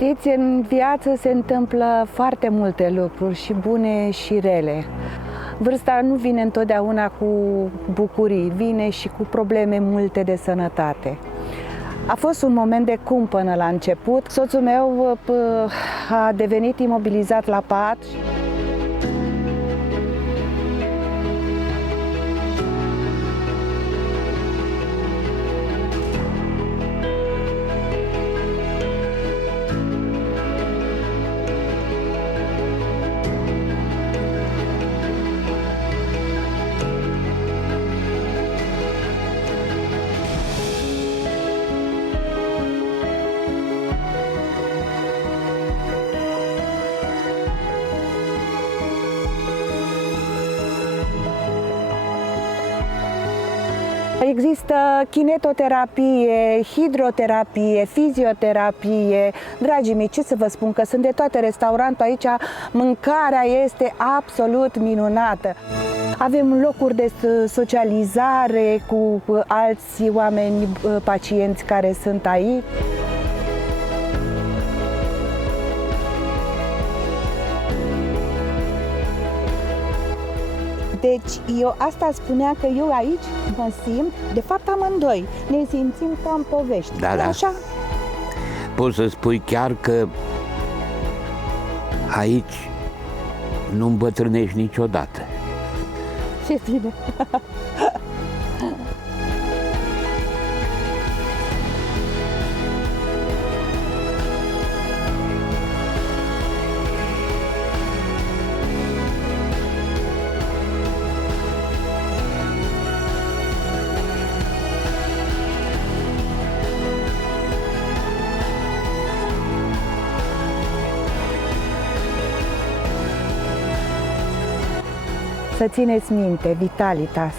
Știți, în viață se întâmplă foarte multe lucruri, și bune și rele. Vârsta nu vine întotdeauna cu bucurii, vine și cu probleme multe de sănătate. A fost un moment de cumpănă la început. Soțul meu a devenit imobilizat la pat. Există kinetoterapie, hidroterapie, fizioterapie. Dragii mei, ce să vă spun, că sunt de toate restaurantul aici, mâncarea este absolut minunată. Avem locuri de socializare cu alți oameni, pacienți care sunt aici. Deci, eu asta spunea că eu aici mă simt, de fapt amândoi, ne simțim ca în povești. Da, da. Așa? Poți să spui chiar că aici nu îmbătrânești niciodată. Ce bine! Să țineți minte, Vitalitas.